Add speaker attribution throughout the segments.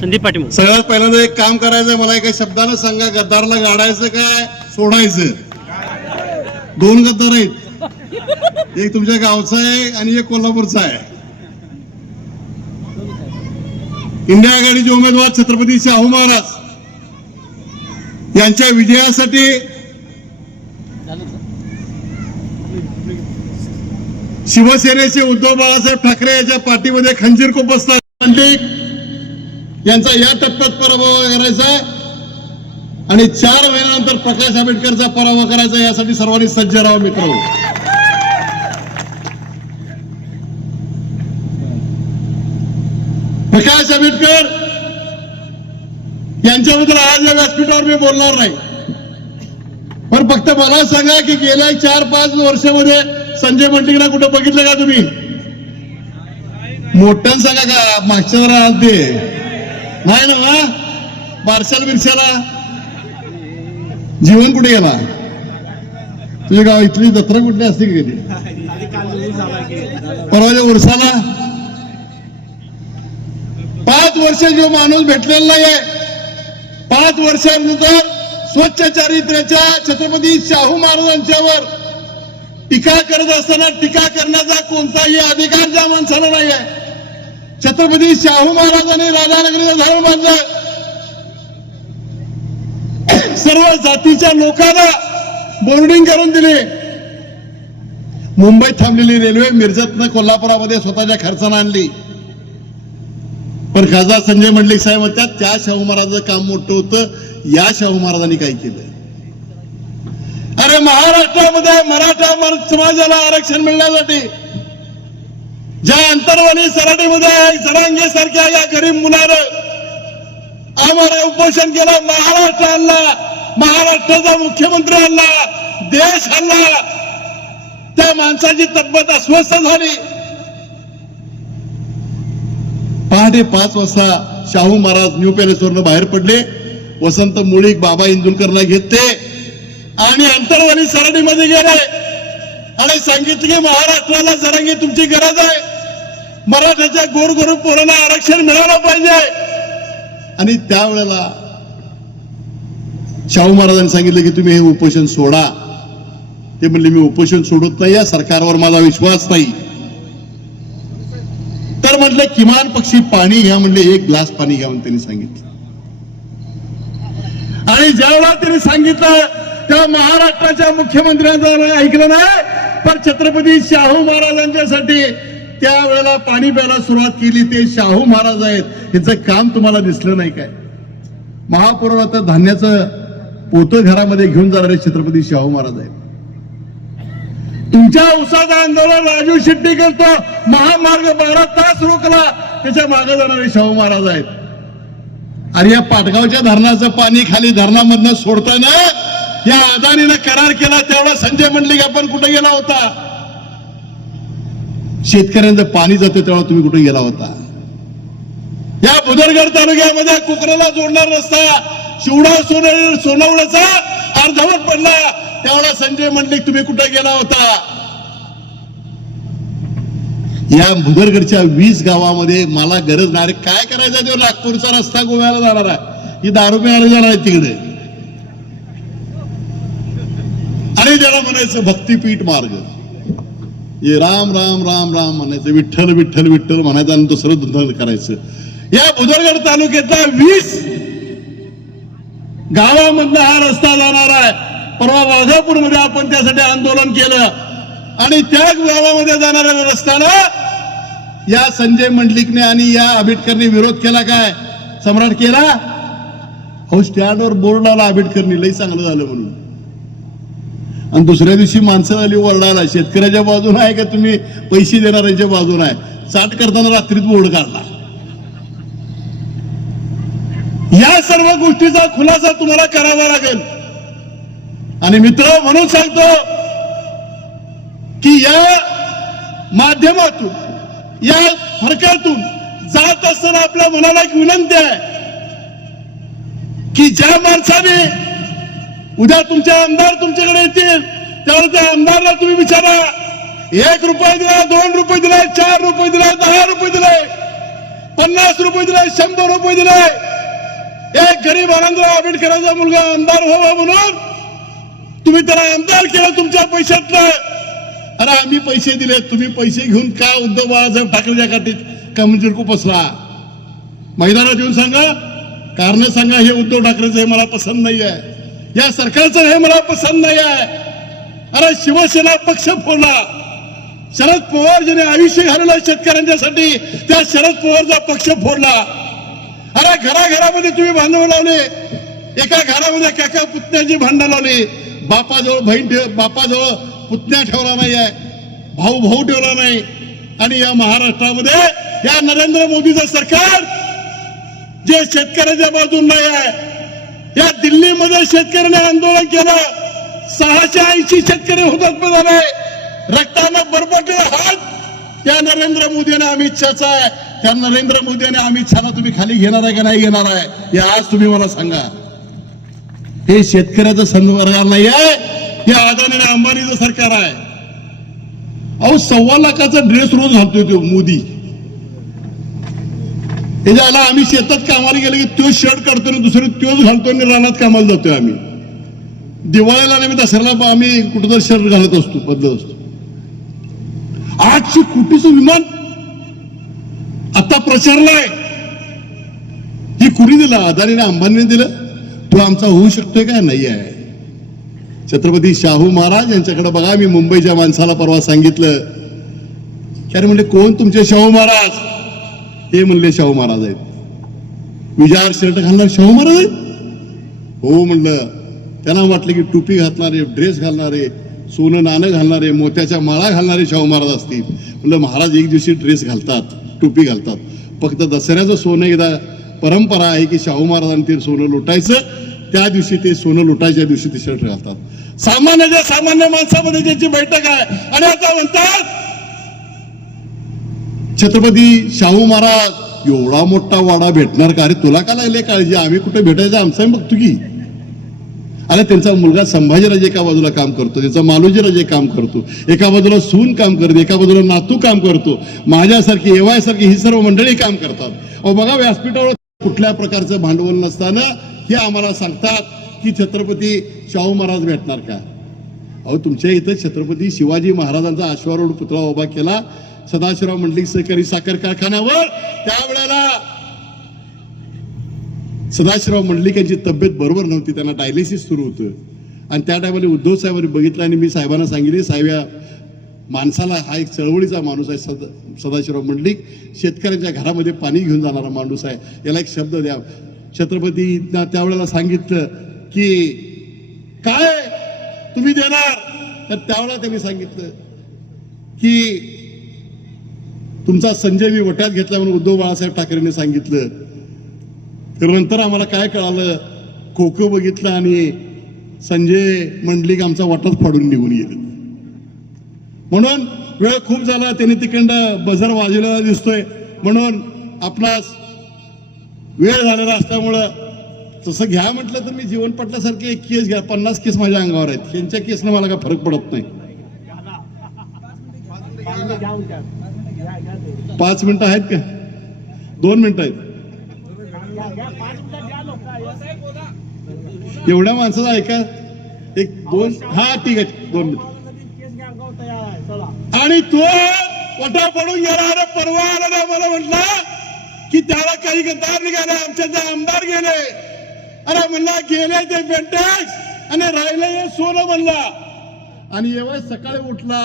Speaker 1: संदीप पाटील
Speaker 2: सगळ्यात पहिल्यांदा एक काम करायचं मला एका शब्दानं सांगा गद्दारला गाडायचं काय सोडायचं? दोन गद्दार आहेत. एक तुमच्या गावचा आहे आणि एक कोल्हापूरचा आहे. इंडिया आघाडीचे उमेदवार छत्रपती शाहू महाराज यांच्या विजयासाठी शिवसेनेचे उद्धव बाळासाहेब ठाकरे यांच्या पाठीमध्ये खंजीर खुपसतात असतात यांचा या टप्प्यात पराभव करायचा आणि चार महिन्यानंतर प्रकाश आंबेडकरचा पराभव करायचा यासाठी सर्वांनी सज्ज राहा मित्र. प्रकाश आंबेडकर यांच्याबद्दल आज या व्यासपीठावर मी बोलणार नाही. पण फक्त मला सांगा की गेल्या चार पाच वर्षामध्ये संजय मंडिकला कुठं बघितलं का तुम्ही? मोठ्यानं सांगा का? मागच्या जरा आज ते नाही ना बारशाला बिरशाला? जीवन कुठे गेला? तुझ्या गाव इथली जत्रा कुठली असते की कधी? परवाच्या उरसाला? पाच वर्ष जो माणूस भेटलेला नाहीये पाच वर्षानंतर स्वच्छ चारित्र्याच्या छत्रपती शाहू महाराजांच्यावर टीका करत असताना टीका करण्याचा कोणताही अधिकार त्या माणसाला नाही आहे छत्रपती शाहू महाराजांनी राधानगरीचं धरण बांधलं सर्व जातीच्या लोकांना बोर्डिंग करून दिले. मुंबईत थांबलेली रेल्वे मिरजतनं कोल्हापुरामध्ये स्वतःच्या खर्चानं आणली. पण खासदार संजय मंडलिक साहेब म्हणतात त्या शाहू महाराजाचं काम मोठं होतं या शाहू महाराजांनी काय केलं? अरे महाराष्ट्रामध्ये मराठा समाजाला आरक्षण मिळण्यासाठी ज्या अंतरवाणी सराटीमध्ये सडांगे सारख्या या गरीब मुलानं आम्हाला उपोषण केलं महाराष्ट्र आणला महाराष्ट्राचा मुख्यमंत्री आणला देश आणला. त्या माणसाची तब्येत अस्वस्थ झाली. पहाटे पाच वाजता शाहू महाराज न्यू पॅलेसवरनं बाहेर पडले. वसंत मुळीक बाबा इंदुलकरला घेतले. आणि अंतरवाणी सराटीमध्ये गेले. आणि सांगितलं की महाराष्ट्राला जरांगी तुमची गरज आहे. मराठ्याच्या गोरगोर पोरांना आरक्षण मिळालं पाहिजे. आणि त्यावेळेला शाहू महाराजांनी सांगितलं की तुम्ही हे उपोषण सोडा. ते म्हणले मी उपोषण सोडत नाही या सरकारवर माझा विश्वास नाही. तर म्हटलं किमान पक्षी पाणी घ्या म्हणले एक ग्लास पाणी घ्या म्हणून त्यांनी सांगितलं. आणि ज्यावेळेला त्यांनी सांगितलं त्या महाराष्ट्राच्या मुख्यमंत्र्यांचं ऐकलं नाही पण छत्रपती शाहू महाराजांच्यासाठी त्यावेळेला पाणी प्यायला सुरुवात केली ते शाहू महाराज आहेत. यांचं काम तुम्हाला दिसलं नाही काय? महापुरात धान्याचं पोतं घरामध्ये घेऊन जाणारे छत्रपती शाहू महाराज आहेत. तुमच्या उसाचं आंदोलन राजू शेट्टी करतो महामार्ग बारा तास रोखला त्याच्यामागे जाणारे शाहू महाराज आहेत. अरे या पाटगावच्या धरणाचं पाणी खाली धरणामधनं सोडताना या अदानीनं करार केला तेवढा संजय मंडलिक आपण कुठे गेला होता? शेतकऱ्यांचं पाणी जातं तेव्हा तुम्ही कुठे गेला होता? या बुदरगड तालुक्यामध्ये कुकराला जोडणार रस्ता शिवडा सोन सोनवण्याचा अर्धवट पडला. तेवढा संजय मंडलिक तुम्ही कुठे गेला होता? या भुदरगडच्या वीस गावामध्ये मला गरज नाही. काय करायचं तो नागपूरचा रस्ता गोव्याला जाणार आहे? ही दारू पिणारे जाणार आहे तिकडे. आणि त्याला म्हणायचं भक्तीपीठ मार्ग. हे राम राम राम राम म्हणायचं विठ्ठल विठ्ठल विठ्ठल म्हणायचं आणि दुसरं धुंदळ करायचं. या भुदरगड तालुक्यातला वीस गावामधला हा रस्ता जाणार आहे. परवा वाघापूरमध्ये आपण त्यासाठी आंदोलन केलं. आणि त्या गावामध्ये जाणाऱ्या रस्त्याला या संजय मंडलिकने आणि या आंबेडकरने विरोध केला काय? सम्राट केला? हो स्टँडवर बोर्ड लावला आंबेडकरनी लई चांगलं झालं म्हणून. आणि दुसऱ्या दिवशी माणसं आली ओरडायला. शेतकऱ्याच्या बाजून आहे का तुम्ही? पैसे देणाऱ्यांच्या बाजून आहे. चाट करताना रात्रीत बोर्ड काढला. या सर्व गोष्टीचा खुलासा तुम्हाला करावा लागेल. आणि मित्र म्हणून सांगतो की या माध्यमातून या फरकातून जात असताना आपल्या मनाला एक विनंती आहे की ज्या माणसाने उद्या तुमचे आमदार तुमच्याकडे येतील. त्यावर त्या आमदारला तुम्ही विचारा. एक रुपये दिला दोन रुपये दिलाय चार रुपये दिलाय दहा रुपये दिलाय पन्नास रुपये दिलाय शंभर रुपये दिलाय. एक गरीब आनंदराव आंबेडकरांचा मुलगा आमदार व्हावा म्हणून तुम्ही त्याला आमदार केलं तुमच्या पैशातलं. अरे आम्ही पैसे दिले तुम्ही पैसे घेऊन का उद्धव बाळासाहेब ठाकरेच्या काठीत कमजोर बसला. मैदानात येऊन सांगा कारण सांगा हे उद्धव ठाकरेचं हे मला पसंत नाही आहे या सरकारचं हे मला पसंत नाही आहे अरे शिवसेना पक्ष फोडला. शरद पवार ज्याने आयुष्य घालवलं शेतकऱ्यांच्यासाठी. त्या शरद पवारचा पक्ष फोडला. अरे घराघरामध्ये तुम्ही भांडवल लावले. एका घरामध्ये काका पुतण्याची भांडण लावली. बापाजवळ बहीण ठेव बापाजवळ पुतण्या ठेवला नाही आहे भाऊ भाऊ ठेवला नाही. आणि या महाराष्ट्रामध्ये या नरेंद्र मोदीचं सरकार जे शेतकऱ्याच्या बाजून नाही आहे या दिल्लीमध्ये शेतकऱ्याने आंदोलन केलं. सहाशे ऐंशी शेतकरी हुतात्मा झाले रक्तानं बरबटले हात. त्या नरेंद्र मोदीने अमित शहाचा आहे. त्या नरेंद्र मोदीने अमित शहाला तुम्ही खाली घेणार आहे का नाही घेणार आहे? हे आज तुम्ही मला सांगा. हे शेतकऱ्याचं संवर्गार नाही आहे. हे अदानी अंबानीचं सरकार आहे. अहो सव्वा लाखाचा ड्रेस रोज घालतोय तो मोदी. त्याच्याला आम्ही शेतात कामाला गेलो की तोच शर्ट काढतो दुसरी तोच घालतो आणि रानात कामाला जातोय आम्ही. दिवाळीला नाही दसऱ्याला आम्ही कुठंतरी शर्ट घालत असतो बदलत असतो. आठशे कोटीचं विमान आता प्रचारलाय ही कुणी दिलं? अदानीने अंबानीने दिलं? तो आमचा होऊ शकतोय का? नाही आहे. छत्रपती शाहू महाराज यांच्याकडे बघा मी मुंबईच्या माणसाला परवा सांगितलं. की अरे म्हणले कोण? तुमचे शाहू महाराज. हे म्हणले शाहू महाराज आहेत. विजयावर शर्ट घालणार शाहू महाराज आहेत? हो म्हणलं. त्यांना वाटलं की टोपी घालणारे ड्रेस घालणारे सोनं नाणं घालणारे मोत्याच्या माळा घालणारे शाहू महाराज असतील. म्हणलं महाराज एक दिवशी ड्रेस घालतात टोपी घालतात. फक्त दसऱ्याचं सोनं एकदा परंपरा आहे की शाहू महाराजांनी ते सोनं लुटायचं त्या दिवशी ते सोनं लुटायच्या दिवशी ते शर्ट घालतात. सामान्य सामान्य माणसामध्ये ज्याची बैठक आहे आणि आता म्हणतात छत्रपती शाहू महाराज एवढा मोठा वाडा भेटणार का? अरे तुला का लागले काळजी? आम्ही कुठे भेटायचं? आमचं बघतो की. अरे त्यांचा मुलगा संभाजीराजे एका बाजूला काम करतो त्यांचा मालोजीराजे काम करतो एका बाजूला सून काम करते एका बाजूला नातू काम करतो. माझ्यासारखी एवायसारखी ही सर्व मंडळी काम करतात. अहो बघा व्यासपीठावर कुठल्या प्रकारचं भांडवल नसताना हे आम्हाला सांगतात की छत्रपती शाहू महाराज भेटणार का? अहो तुमच्या इथं छत्रपती शिवाजी महाराजांचा अश्वारूढ पुतळा उभा केला सदाशिवराव मंडलिक सहकारी साखर कारखान्यावर. त्यावेळेला सदाशिवराव मंडलिक यांची तब्येत बरोबर नव्हती. त्यांना डायलिसिस सुरू होतं. आणि त्या टायमाला उद्धव साहेबांनी बघितलं आणि मी साहेबांना सांगितले साहेब या माणसाला हा एक चळवळीचा माणूस आहे सद सदाशिवराव मंडलिक. शेतकऱ्यांच्या घरामध्ये पाणी घेऊन जाणारा माणूस आहे. याला एक शब्द द्या. छत्रपती त्यावेळेला सांगितलं की काय? तुम्ही देणार? तर त्यावेळेला त्यांनी सांगितलं की तुमचा संजय मी वट्यात घेतला म्हणून उद्धव बाळासाहेब ठाकरेंनी सांगितलं. तर नंतर आम्हाला काय कळालं? खो बघितलं आणि संजय मंडलिक आमचा वाटाच फाडून निघून गेले. म्हणून वेळ खूप झाला त्यांनी तिकडं बजर वाजवलेला दिसतोय. म्हणून आपणास वेळ झालेला असल्यामुळं तसं घ्या म्हटलं तर मी जीवन पटल्यासारखे एक केस घ्या. पन्नास केस माझ्या अंगावर आहेत. त्यांच्या केसनं मला काय फरक पडत नाही. पाच मिनिटं आहेत का? दोन मिनिटं आहेत. एवढ्या माणसाचा ऐका. एक दोन हा ठीक आहे दोन मिनिट. आणि तो वटा पडून गेला. अरे परवा आला मला म्हटला की त्याला काही गद्दार निघाले आमच्या आमदार गेले. अरे म्हणला गेले ते बेंटेक्स आणि राहिले हे सोनं म्हणला. आणि एवढा सकाळी उठला.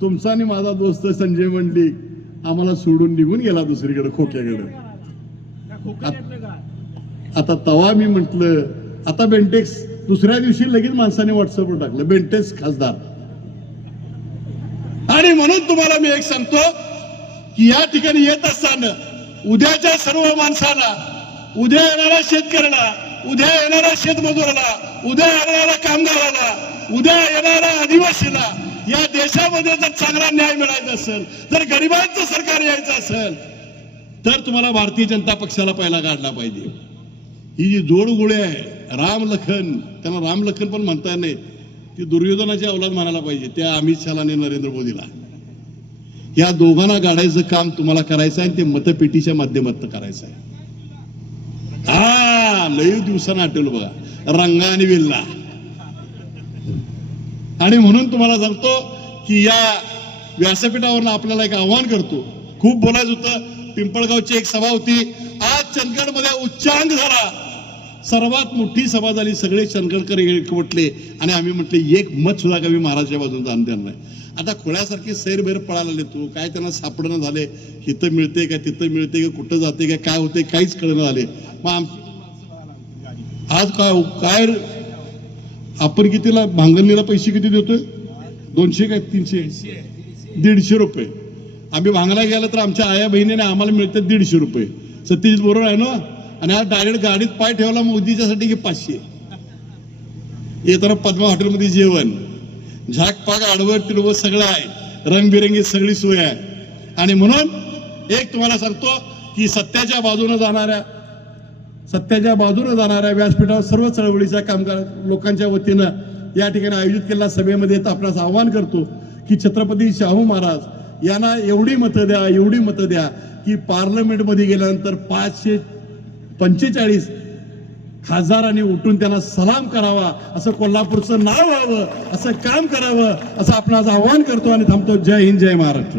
Speaker 2: तुमचा आणि माझा दोस्त संजय मंडलिक आम्हाला सोडून निघून गेला दुसरीकडे खोक्याकडे. आता तवा मी म्हंटल आता बेंटेक्स दुसऱ्या दिवशी लगेच माणसाने व्हॉट्सअपवर टाकलं बेंटेक्स खासदार. आणि म्हणून तुम्हाला मी एक सांगतो की या ठिकाणी येत असताना उद्याच्या सर्व माणसाला उद्या येणाऱ्या शेतकऱ्याला उद्या येणाऱ्या शेतमजुराला उद्या येणाऱ्या कामगाराला उद्या येणाऱ्या आदिवासीला या देशामध्ये जर चांगला न्याय मिळायचा असेल जर गरिबांचं सरकार यायचं असेल तर तुम्हाला भारतीय जनता पक्षाला पहिला काढला पाहिजे. ही जी जोडगोळी आहे राम लखन त्यांना राम लखन पण म्हणता नाही. ती दुर्योधनाची अवलाद म्हणायला पाहिजे त्या अमित शहाला आणि नरेंद्र मोदीला. या दोघांना गाडायचं काम तुम्हाला करायचं आहे आणि ते मतपेटीच्या माध्यमातून करायचं आहे. हा लय दिवसानं आठवलं बघा रंगाने आणि विल्ला आणि म्हणून तुम्हाला सांगतो की या व्यासपीठावरनं आपल्याला एक आव्हान करतो. खूप बोलायचं होतं. पिंपळगावची एक सभा होती. आज चंदगडमध्ये उच्चांक झाला. सर्वात मोठी सभा झाली सगळे चंदगडकर एकवटले. आणि आम्ही म्हटले एक मत सुद्धा कमी महाराजच्या बाजून जाण देणार नाही. आता खोळ्यासारखी सैरभैर पळायला तू. काय त्यांना सापडणं झाले? इथं मिळते का तिथं मिळते का कुठं जाते का काय होते काहीच कळणं झाले. मग आम- आज काय काय आपण कितीला भांगणीला पैसे किती देतोय? दोनशे काय? तीनशे? दीडशे रुपये. आम्ही भांगला गेला तर आमच्या आया बहिणीने आम्हाला मिळतात दीडशे रुपये. सत्यजित बरोबर आहे ना? आणि आज डायरेक्ट गाडीत पाय ठेवला मोदीच्यासाठी की पाचशे. येताना पद्मा हॉटेलमध्ये जेवण. झाक पाक आडवं तिडवं सगळं आहे. रंगबिरंगी सगळी सोय आहे. आणि म्हणून एक तुम्हाला सांगतो की सत्याच्या बाजूने जाणाऱ्या सत्याच्या बाजूने जाणाऱ्या व्यासपीठावर सर्व चळवळीच्या कामगार लोकांच्या वतीनं या ठिकाणी आयोजित केलेल्या सभेमध्ये येत आपणास आवाहन करतो की छत्रपती शाहू महाराज यांना एवढी मतं द्या एवढी मतं द्या की पार्लमेंटमध्ये गेल्यानंतर पाचशे पंचेचाळीस खासदारांनी उठून त्यांना सलाम करावा असं कोल्हापूरचं नाव व्हावं असं काम करावं असं आपण आज आवाहन करतो आणि थांबतो. जय हिंद जय महाराष्ट्र.